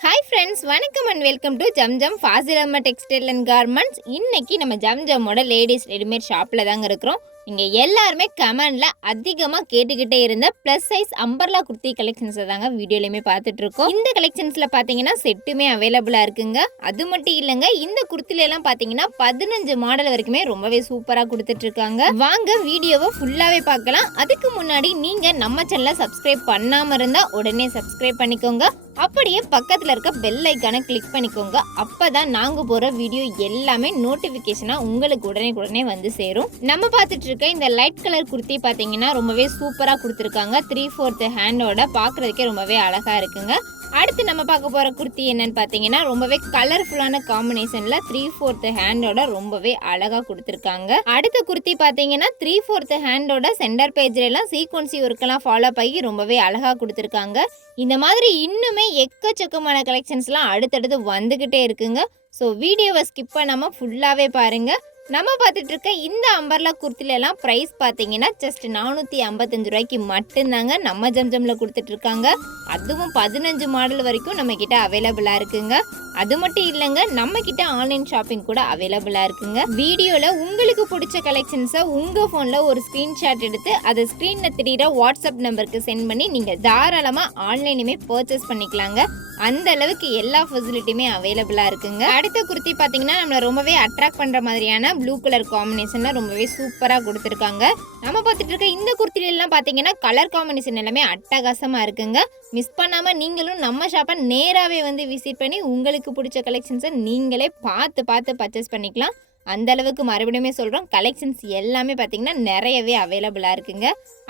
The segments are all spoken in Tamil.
ஹாய் ஃப்ரெண்ட்ஸ் வணக்கம் and welcome to Jam Jam Fazil textile and garments இன்றைக்கி நம்ம ஜம் ஜம்மோட லேடிஸ் ரெடிமேட் ஷாப்பில் தாங்க இருக்கிறோம். இங்கே எல்லாருமே கமெண்டில் அதிகமாக கேட்டுக்கிட்டே இருந்த ப்ளஸ் சைஸ் அம்பர்லா குர்த்தி கலெக்ஷன்ஸை தாங்க வீடியோலையுமே பார்த்துட்ருக்கோம் இந்த கலெக்ஷன்ஸில் பார்த்தீங்கன்னா செட்டுமே அவைலபிளாக இருக்குங்க. அது மட்டும் இல்லைங்க இந்த குர்த்திலெல்லாம் பார்த்தீங்கன்னா பதினஞ்சு மாடல் வரைக்குமே ரொம்பவே சூப்பராக கொடுத்துட்ருக்காங்க வாங்க வீடியோவை ஃபுல்லாகவே பார்க்கலாம் அதுக்கு முன்னாடி நீங்கள் நம்ம சேனலை சப்ஸ்கிரைப் பண்ணாமல் இருந்தால் உடனே சப்ஸ்கிரைப் பண்ணிக்கோங்க. அப்படியே பக்கத்தில் இருக்க பெல் ஐக்கானை கிளிக் பண்ணிக்கோங்க. அப்போ தான் நாங்கள் போகிற வீடியோ எல்லாமே நோட்டிஃபிகேஷனாக உங்களுக்கு உடனே உடனே வந்து சேரும். நம்ம பார்த்துட்டு கொடுத்துருக்க. இந்த லைட் கலர் குர்த்தி பார்த்தீங்கன்னா ரொம்பவே சூப்பராக கொடுத்துருக்காங்க. த்ரீ ஃபோர்த் ஹேண்டோட பார்க்குறதுக்கே ரொம்பவே அழகாக இருக்குங்க. அடுத்து நம்ம பார்க்க போகிற குர்த்தி என்னன்னு பார்த்தீங்கன்னா ரொம்பவே கலர்ஃபுல்லான காம்பினேஷனில் த்ரீ ஃபோர்த் ஹேண்டோட ரொம்பவே அழகாக கொடுத்துருக்காங்க. அடுத்த குர்த்தி பார்த்தீங்கன்னா த்ரீ ஃபோர்த் ஹேண்டோட சென்டர் பேஜ்ல எல்லாம் சீக்வன்சி ஒர்க்கெல்லாம் ஃபாலோ ஆகி ரொம்பவே அழகாக கொடுத்துருக்காங்க. இந்த மாதிரி இன்னுமே எக்கச்சக்கமான கலெக்ஷன்ஸ்லாம் அடுத்தடுத்து வந்துக்கிட்டே இருக்குங்க. ஸோ வீடியோவை ஸ்கிப் பண்ணாமல் ஃபுல்லாகவே பாருங்கள் நம்ம பார்த்துட்டு இருக்க இந்த அம்பர்லா குர்த்தில எல்லாம் ப்ரைஸ் பார்த்தீங்கன்னா ஜஸ்ட் நானூற்றி ஐம்பத்தஞ்சு ரூபாய்க்கு மட்டும்தாங்க நம்ம ஜம்ஜம்ல கொடுத்துட்ருக்காங்க. அதுவும் பதினஞ்சு மாடல் வரைக்கும் நம்ம கிட்ட அவைலபிளாக இருக்குங்க. அது மட்டும் இல்லைங்க நம்ம கிட்ட ஆன்லைன் ஷாப்பிங் கூட அவைலபிளாக இருக்குங்க. வீடியோவில் உங்களுக்கு பிடிச்ச கலெக்ஷன்ஸை உங்கள் ஃபோனில் ஒரு ஸ்க்ரீன்ஷாட் எடுத்து அதை ஸ்க்ரீனில் தெரியிற வாட்ஸ்அப் நம்பருக்கு சென்ட் பண்ணி நீங்கள் தாராளமாக ஆன்லைனுமே பர்ச்சேஸ் பண்ணிக்கலாங்க. அந்த அளவுக்கு எல்லா ஃபெசிலிட்டியுமே அவைலபிளாக இருக்குங்க. அடுத்த குர்த்தி பார்த்தீங்கன்னா நம்மளை ரொம்பவே அட்ராக்ட் பண்ணுற மாதிரியான ப்ளூ கலர் காம்பினேஷனில் ரொம்பவே சூப்பராக கொடுத்துருக்காங்க. நம்ம பார்த்துட்டு இருக்க இந்த குர்த்திலெல்லாம் பார்த்தீங்கன்னா கலர் காம்பினேஷன் எல்லாமே அட்டகாசமாக இருக்குங்க. மிஸ் பண்ணாமல் நீங்களும் நம்ம ஷாப்பை நேராகவே வந்து விசிட் பண்ணி உங்களுக்கு பிடிச்ச கலெக்ஷன்ஸை நீங்களே பார்த்து பார்த்து பர்ச்சேஸ் பண்ணிக்கலாம். அந்த அளவுக்கு மறுபடியுமே சொல்கிறோம் கலெக்ஷன்ஸ் எல்லாமே பார்த்தீங்கன்னா நிறையவே அவைலபிளாக இருக்குங்க.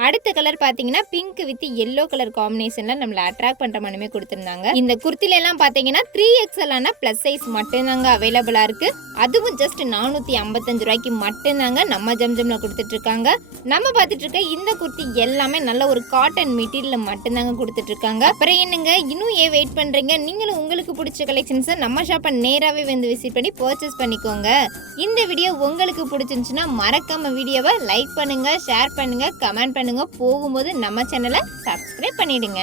அடுத்த கலர் பார்த்தீங்கன்னா பிங்க் வித் எல்லோ கலர் காம்பினேஷனில் நம்மளை அட்ராக்ட் பண்ணுற மனுமே கொடுத்துருந்தாங்க. இந்த குர்த்திலெல்லாம் பார்த்தீங்கன்னா த்ரீ எக்ஸ்எல்லான ப்ளஸ் சைஸ் மட்டும்தாங்க அவைலபிளாக இருக்கு. அதுவும் ஜஸ்ட் நானூற்றி ஐம்பத்தஞ்சு ரூபாய்க்கு மட்டும்தாங்க நம்ம ஜம்ஜம்ல கொடுத்துட்ருக்காங்க. நம்ம பார்த்துட்ருக்க இந்த குர்த்தி எல்லாமே நல்ல ஒரு காட்டன் மெட்டீரியல் மட்டும்தாங்க கொடுத்துட்ருக்காங்க. அப்புறம் என்னங்க? இன்னும் ஏன் வெயிட் பண்றீங்க? நீங்களும் உங்களுக்கு பிடிச்ச கலெக்ஷன்ஸை நம்ம ஷாப்பை நேராகவே வந்து விசிட் பண்ணி பர்ச்சேஸ் பண்ணிக்கோங்க. இந்த வீடியோ உங்களுக்கு பிடிச்சிருந்துச்சுன்னா மறக்காம வீடியோவை லைக் பண்ணுங்க ஷேர் பண்ணுங்க கமெண்ட் பண்ணுங்க. போகும்போது நம்ம சேனலை சப்ஸ்கிரைப் பண்ணிடுங்க.